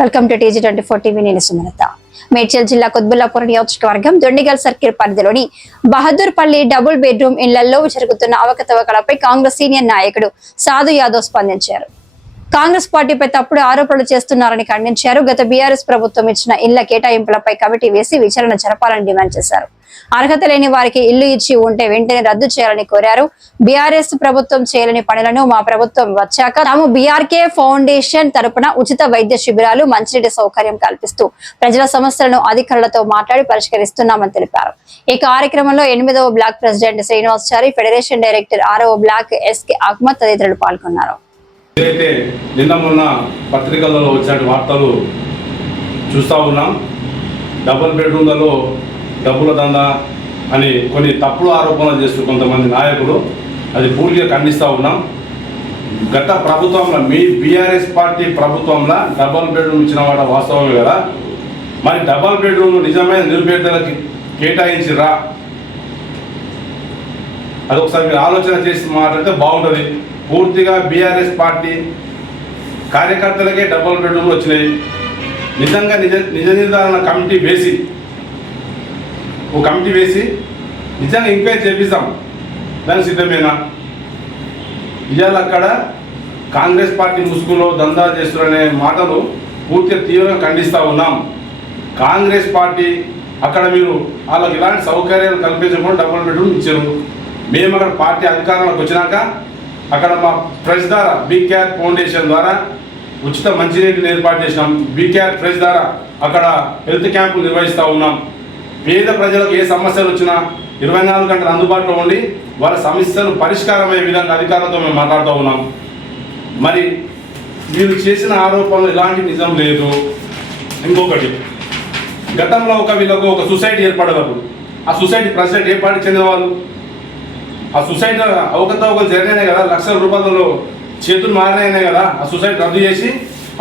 Welcome to TG24 TV. నేను సుమలత. మేడ్చల్ జిల్లా కుత్బుల్లాపూర్ నియోజకవర్గం దొండిగల్ సర్కిల్ పరిధిలోని బహదూర్పల్లి డబుల్ బెడ్రూమ్ ఇళ్లలో జరుగుతున్న అవకతవకలపై కాంగ్రెస్ సీనియర్ నాయకుడు సాధు యాదవ్ స్పందించారు. కాంగ్రెస్ పార్టీపై తప్పుడు ఆరోపణలు చేస్తున్నారని ఖండించారు. గత బీఆర్ఎస్ ప్రభుత్వం ఇచ్చిన ఇళ్ల కేటాయింపులపై కమిటీ వేసి విచారణ జరపాలని డిమాండ్ చేశారు. అర్హత లేని వారికి ఇల్లు ఇచ్చి ఉంటే వెంటనే రద్దు చేయాలని కోరారు. బీఆర్ఎస్ ప్రభుత్వం చేయలేని పనులను మా ప్రభుత్వం వచ్చాక తాము బీఆర్కే ఫౌండేషన్ తరపున ఉచిత వైద్య శిబిరాలు, మంచినీటి సౌకర్యం కల్పిస్తూ ప్రజల సమస్యలను అధికారులతో మాట్లాడి పరిష్కరిస్తున్నామని తెలిపారు. ఈ కార్యక్రమంలో 8వ block president Srinivasachari, federation director 6వ బ్లాక్ SK అహ్మద్ తదితరులు పాల్గొన్నారు. ఏదైతే నిన్న మొన్న పత్రికలలో వచ్చిన వార్తలు చూస్తూ ఉన్నాం. డబుల్ బెడ్రూమ్లలో డబ్బుల దందా అని కొన్ని తప్పుడు ఆరోపణలు చేస్తూ కొంతమంది నాయకులు, అది పూర్తిగా ఖండిస్తూ ఉన్నాం. గత ప్రభుత్వంలో మీ బీఆర్ఎస్ పార్టీ ప్రభుత్వంలో డబుల్ బెడ్రూమ్ ఇచ్చిన వాడ వాస్తవమే కదా. మరి డబుల్ బెడ్రూమ్ నిజమైన నిరుపేదలకి కేటాయించిరా? అది ఒకసారి మీరు ఆలోచన చేసి మాట్లాడితే బాగుంటుంది. పూర్తిగా బీఆర్ఎస్ పార్టీ కార్యకర్తలకే డబుల్ బెడ్రూమ్లు వచ్చినాయి. నిజంగా నిజ నిర్ధారణ కమిటీ వేసి నిజంగా ఎంక్వైరీ చేపిస్తాం. దానికి సిద్ధమేనా? ఇవాళ అక్కడ కాంగ్రెస్ పార్టీ ముసుగులో దందా చేస్తున్నారనే మాటలు పూర్తిగా తీవ్రంగా ఖండిస్తూ ఉన్నాం. కాంగ్రెస్ పార్టీ అక్కడ మీరు వాళ్ళకి ఇలాంటి సౌకర్యాలు కల్పించకుండా డబుల్ బెడ్రూమ్ ఇచ్చారు. మేము అక్కడ పార్టీ అధికారంలోకి వచ్చినాక అక్కడ మా ప్రెస్ ద్వారా బీకేఆర్ ఫౌండేషన్ ద్వారా ఉచిత మంచినీటిని ఏర్పాటు చేసినాం. బీకేఆర్ ప్రెస్ ద్వారా అక్కడ హెల్త్ క్యాంపులు నిర్వహిస్తూ ఉన్నాం. పేద ప్రజలకు ఏ సమస్యలు వచ్చినా 24 గంటలు అందుబాటులో ఉండి వాళ్ళ సమస్యలు పరిష్కారమయ్యే విధంగా అధికారులతో మేము మాట్లాడుతూ ఉన్నాం. మరి మీరు చేసిన ఆరోపణలు ఎలాంటి నిజం లేదు. ఇంకొకటి, గతంలో వీళ్ళకు ఒక సొసైటీ ఏర్పడేటప్పుడు ఆ సొసైటీ ప్రెసిడెంట్ ఏ పార్టీ చెందిన వాళ్ళు? ఆ సొసైటీ అవకతవకలు జరిగినాయి కదా, లక్షల రూపాయలలో చేతులు మారినాయి కదా. ఆ సొసైటీ రద్దు చేసి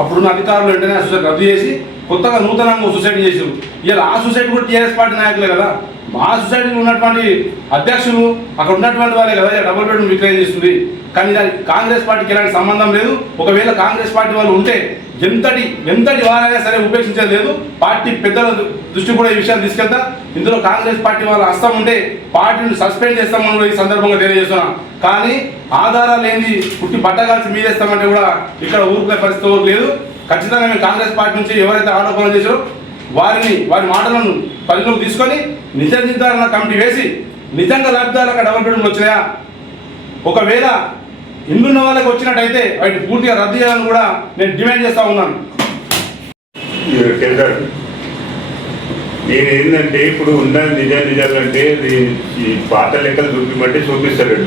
అప్పుడున్న అధికారులు వెంటనే ఆ సొసైటీ రద్దు చేసి కొత్తగా నూతనంగా సొసైటీ చేసారు. ఇలా ఆ సొసైటీ కూడా టీఆర్ఎస్ పార్టీ నాయకులే కదా. మా సొసైటీలో ఉన్నటువంటి అధ్యక్షులు అక్కడ ఉన్నటువంటి వాళ్ళే కదా డబుల్ బెడ్రూమ్ విక్రయం చేస్తుంది. కానీ కాంగ్రెస్ పార్టీకి ఎలాంటి సంబంధం లేదు. ఒకవేళ కాంగ్రెస్ పార్టీ వాళ్ళు ఉంటే ఎంతటి వారైనా సరే ఉపేక్షించేది లేదు. పార్టీ పెద్దల దృష్టి కూడా ఈ విషయాన్ని తీసుకెళ్తా. ఇందులో కాంగ్రెస్ పార్టీ వాళ్ళ హస్తం ఉంటే పార్టీని సస్పెండ్ చేస్తామని కూడా ఈ సందర్భంగా తెలియజేస్తున్నాం. కానీ ఆధారాలు ఏంది పుట్టి బట్టగాల్సి మీదేస్తామంటే కూడా ఇక్కడ ఊరుకునే పరిస్థితి లేదు. ఖచ్చితంగా మేము కాంగ్రెస్ పార్టీ నుంచి ఎవరైతే ఆరోపణలు చేశారో వారి మాటలను పరిగణలోకి తీసుకొని నిజ నిర్ధారణ కమిటీ వేసి నిజంగా లబ్ధిదారులకు డబుల్ బెడ్రూమ్లు వచ్చినాయా, ఒకవేళ ఇండ్లున్న వాళ్ళకి వచ్చినట్టయితే వాటిని పూర్తిగా రద్దు చేయాలని కూడా నేను డిమాండ్ చేస్తూ ఉన్నాను. నేను ఏంటంటే ఇప్పుడు ఉన్న నిజాలంటే ఈ పాత లెక్కలు చూపిమంటే చూపిస్తాడు.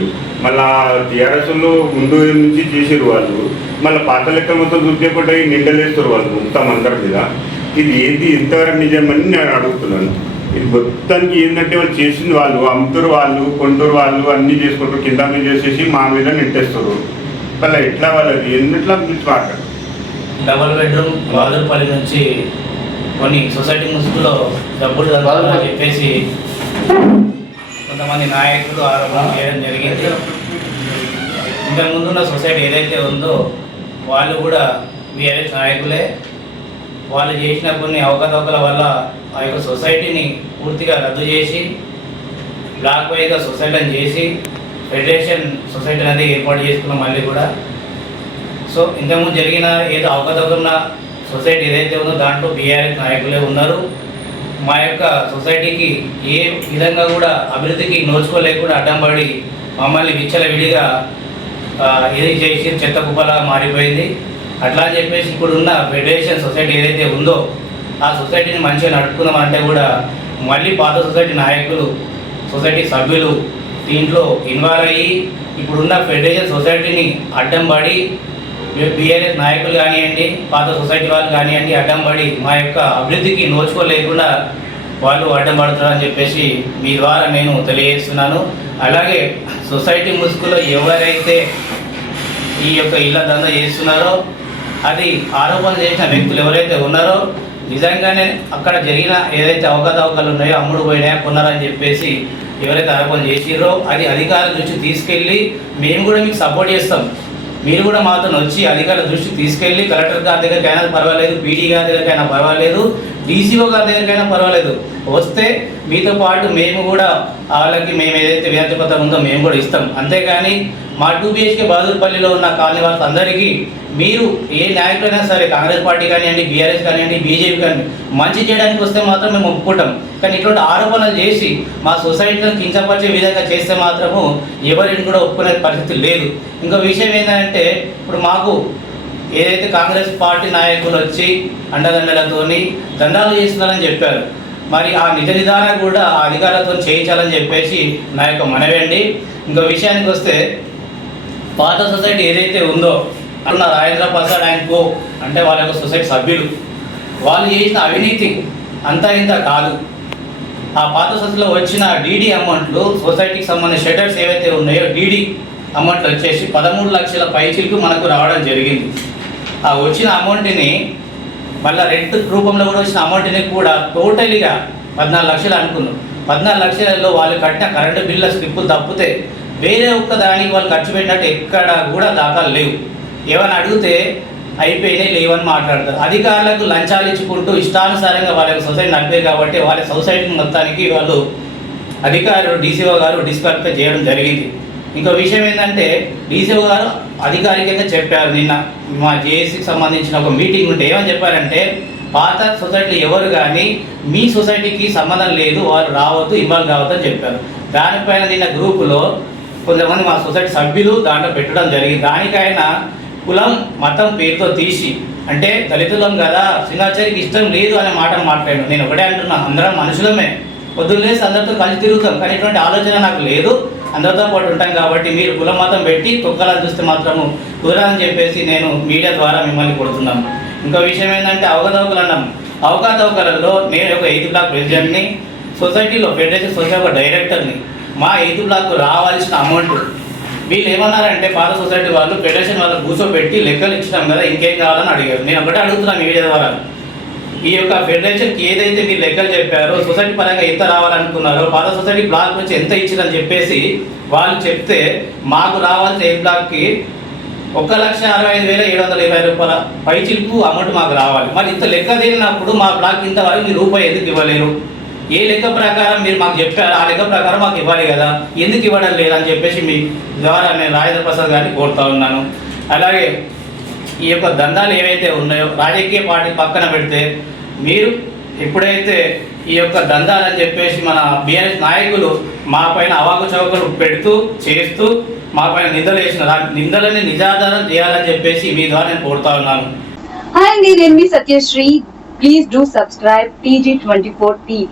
మళ్ళీ టీఆర్ఎస్లో ముందు నుంచి చేసారు వాళ్ళు, మళ్ళీ పాత లెక్కలు మొత్తం చూపించకుండా నిండలేస్తారు వాళ్ళు మొత్తం అందరి మీద. ఇది ఏంటి ఇంతవరకు నిజమని నేను అడుగుతున్నాను. ఇది మొత్తానికి ఏంటంటే వాళ్ళు చేసింది వాళ్ళు అమ్ముతారు, వాళ్ళు కొంటారు, వాళ్ళు అన్నీ చేసుకుంటారు, కింద మీద చేసేసి మా మీద నింటేస్తారు. మళ్ళీ ఎట్లా వాళ్ళకి ఎన్నిట్లా పిలిచి మాట్లాడు. డబుల్ బెడ్రూమ్ బహదూర్పల్లి నుంచి కొన్ని సొసైటీ ముసుగులో డబ్బులు జరగాలని చెప్పేసి కొంతమంది నాయకులు ఆరోపణ చేయడం జరిగింది. ఇంతకు ముందున్న సొసైటీ ఏదైతే ఉందో వాళ్ళు కూడా బీఆర్ఎస్ నాయకులే. వాళ్ళు చేసిన కొన్ని అవకతవకల వల్ల ఆ యొక్క సొసైటీని పూర్తిగా రద్దు చేసి బ్లాక్ వైజ్గా సొసైటీని చేసి ఫెడరేషన్ సొసైటీ అనేది ఏర్పాటు చేసుకున్నాం మళ్ళీ కూడా. సో ఇంతకుముందు జరిగిన ఏదో అవకతవకల సొసైటీ ఏదైతే ఉందో దాంట్లో బీఆర్ఎస్ నాయకులే ఉన్నారు. మా యొక్క సొసైటీకి ఏ విధంగా కూడా అభివృద్ధికి నోచుకోలేకుండా అడ్డం పడి మమ్మల్ని విచ్చలవిడిగా ఇది చేసి చెత్త కుప్పలా మారిపోయింది. అట్లా అని చెప్పేసి ఇప్పుడున్న ఫెడరేషన్ సొసైటీ ఏదైతే ఉందో ఆ సొసైటీని మంచిగా నడుపుకుందామంటే కూడా మళ్ళీ పాత సొసైటీ నాయకులు, సొసైటీ సభ్యులు దీంట్లో ఇన్వాల్వ్ అయ్యి ఇప్పుడున్న ఫెడరేషన్ సొసైటీని అడ్డం పడి బీఆర్ఎస్ నాయకులు కానివ్వండి, పాత సొసైటీ వాళ్ళు కానివ్వండి అడ్డం పడి మా యొక్క అభివృద్ధికి నోచుకోలేకుండా వాళ్ళు అడ్డం పడుతున్నారని చెప్పేసి మీ ద్వారా నేను తెలియజేస్తున్నాను. అలాగే సొసైటీ ముసుగులో ఎవరైతే ఈ యొక్క ఇళ్ళ దందా చేస్తున్నారో అది ఆరోపణ చేసిన వ్యక్తులు ఎవరైతే ఉన్నారో నిజంగానే అక్కడ జరిగిన ఏదైతే అవకతవకలు ఉన్నాయో అమ్ముడు పోయినాయా కొన్నారని చెప్పేసి ఎవరైతే ఆరోపణ చేసిరో అది అధికారుల దృష్టికి తీసుకెళ్ళి మేము కూడా మీకు సపోర్ట్ చేస్తాం. మీరు కూడా మాతో వచ్చి అధికారుల దృష్టికి తీసుకెళ్ళి కలెక్టర్ గారి దగ్గరికైనా పర్వాలేదు, పీడీ గారి దగ్గరికైనా పర్వాలేదు, డీసీఓ గారి దగ్గరికైనా పర్వాలేదు, వస్తే మీతో పాటు మేము కూడా వాళ్ళకి మేము ఏదైతే వినతి పత్రం ఉందో మేము కూడా ఇస్తాం. అంతేగాని మా 2BHK బహదూర్పల్లిలో ఉన్న కాలనీ వాళ్ళందరికీ మీరు ఏ నాయకులైనా సరే, కాంగ్రెస్ పార్టీ కానివ్వండి, బీఆర్ఎస్ కానివ్వండి, బీజేపీ కానివ్వండి, మంచి చేయడానికి వస్తే మాత్రం మేము ఒప్పుకుంటాం. కానీ ఇటువంటి ఆరోపణలు చేసి మా సొసైటీలను కించపరిచే విధంగా చేస్తే మాత్రము ఎవరిని కూడా ఒప్పుకునే పరిస్థితి లేదు. ఇంకో విషయం ఏంటంటే, ఇప్పుడు మాకు ఏదైతే కాంగ్రెస్ పార్టీ నాయకులు వచ్చి అండదండలతోని దండాలు చేస్తున్నారని చెప్పారు, మరి ఆ నిజ నిదానం కూడా ఆ అధికారులతో చేయించాలని చెప్పేసి నా యొక్క మనవి అండి. ఇంకో విషయానికి వస్తే, పాత సొసైటీ ఏదైతే ఉందో అన్న రాజేంద్ర ప్రసాద్ అండ్ కో అంటే వాళ్ళ యొక్క సొసైటీ సభ్యులు వాళ్ళు చేసిన అవినీతి అంతా ఇంత కాదు. ఆ పాత సొసైటీలో వచ్చిన డీడీ అమౌంట్లు, సొసైటీకి సంబంధించిన షెటర్స్ ఏవైతే ఉన్నాయో డీడీ అమౌంట్లు వచ్చేసి 13 లక్షల పైచిలకు మనకు రావడం జరిగింది. ఆ వచ్చిన అమౌంట్ని మళ్ళీ రెంట్ రూపంలో కూడా వచ్చిన అమౌంట్ని కూడా టోటల్గా 14 లక్షలు అనుకున్నాం. 14 లక్షలలో వాళ్ళు కట్టిన కరెంటు బిల్ల స్లిప్పులు తప్పితే వేరే ఒక్క దానికి వాళ్ళు ఖర్చు పెట్టినట్టు ఎక్కడ కూడా దాఖలు లేవు. ఏమని అడిగితే అయిపోయినాయి లేవని మాట్లాడతారు. అధికారులకు లంచాలు ఇచ్చుకుంటూ ఇష్టానుసారంగా వాళ్ళ సొసైటీ నడిపారు కాబట్టి వాళ్ళ సొసైటీ మొత్తానికి వాళ్ళు అధికారులు డీసీఓ గారు డిస్క్వాలిఫై చేయడం జరిగింది. ఇంకో విషయం ఏంటంటే, డీసీఓ గారు అధికారికంగా చెప్పారు నిన్న మా జేఏసీకి సంబంధించిన ఒక మీటింగ్ ఉంటే ఏమని చెప్పారంటే, పాత సొసైటీలు ఎవరు కానీ మీ సొసైటీకి సంబంధం లేదు, వారు రావద్దు, ఇన్వాల్వ్ కావద్దు అని చెప్పారు. దానిపైన నిన్న గ్రూపులో కొంతమంది మా సొసైటీ సభ్యులు దాంట్లో పెట్టడం జరిగింది. దానికైనా కులం మతం పేరుతో తీసి, అంటే దళితులం కదా, సింహాచారికి ఇష్టం లేదు అనే మాట మాట్లాడాను. నేను ఒకటే అంటున్నా, అందరం మనుషులమే, పొద్దున్నేసి అందరితో కలిసి తిరుగుతాం, కానీ ఇటువంటి ఆలోచన నాకు లేదు, అందరితో పాటు ఉంటాం కాబట్టి మీరు కులం మతం పెట్టి తొక్కలని చూస్తే మాత్రము కుదరని చెప్పేసి నేను మీడియా ద్వారా మిమ్మల్ని కొడుతున్నాను. ఇంకో విషయం ఏంటంటే, అవకతవకలు అన్నాం. అవకతవకలలో నేను ఒక 8th బ్లాక్ ప్రెసిడెంట్ని, సొసైటీలో ఫెడరేషన్ సొసైటీ ఒక డైరెక్టర్ని. మా 8th బ్లాక్ రావాల్సిన అమౌంట్ వీళ్ళు ఏమన్నారంటే, పాత సొసైటీ వాళ్ళు ఫెడరేషన్ వాళ్ళకు కూర్చోబెట్టి లెక్కలు ఇచ్చినాం కదా, ఇంకేం కావాలని అడిగారు. నేను ఒకటే అడుగుతున్నాను మీడియా ద్వారా, ఈ యొక్క ఫెడరేషన్కి ఏదైతే మీరు లెక్కలు చెప్పారో, సొసైటీ పరంగా ఎంత రావాలనుకున్నారో, పాత సొసైటీ బ్లాక్ నుంచి ఎంత ఇచ్చిందని చెప్పేసి వాళ్ళు చెప్తే, మాకు రావాల్సిన 8th బ్లాక్కి 1,65,720 రూపాయల పైచిలుకు అమౌంట్ మాకు రావాలి. మరి ఇంత లెక్క తేలినప్పుడు మా బ్లాక్ ఇంతవరకు మీరు రూపాయి ఎందుకు ఇవ్వలేరు? ఏ లెక్క ప్రకారం మీరు మాకు చెప్పారు, ఆ లెక్క ప్రకారం మాకు ఇవ్వాలి కదా, ఎందుకు ఇవ్వడం లేదని చెప్పేసి మీ ద్వారా నేను రాజేంద్ర ప్రసాద్ గారిని కోరుతా ఉన్నాను. అలాగే ఈ యొక్క దందాలు ఏవైతే ఉన్నాయో రాజకీయ పార్టీ పక్కన పెడితే, మీరు ఎప్పుడైతే ఈ యొక్క దందాలని చెప్పేసి మన బీఆర్ఎస్ నాయకులు మా పైన అవాకు చౌకలు పెడుతూ చేస్తూ మా పైన నిందలు వేసిన నిందలని నిజాధారం చేయాలని చెప్పేసి మీ ద్వారా నేను కోరుతా ఉన్నాను. హాయ్ అండి, నేను మీ Satyasri. Please do subscribe TG24 TV.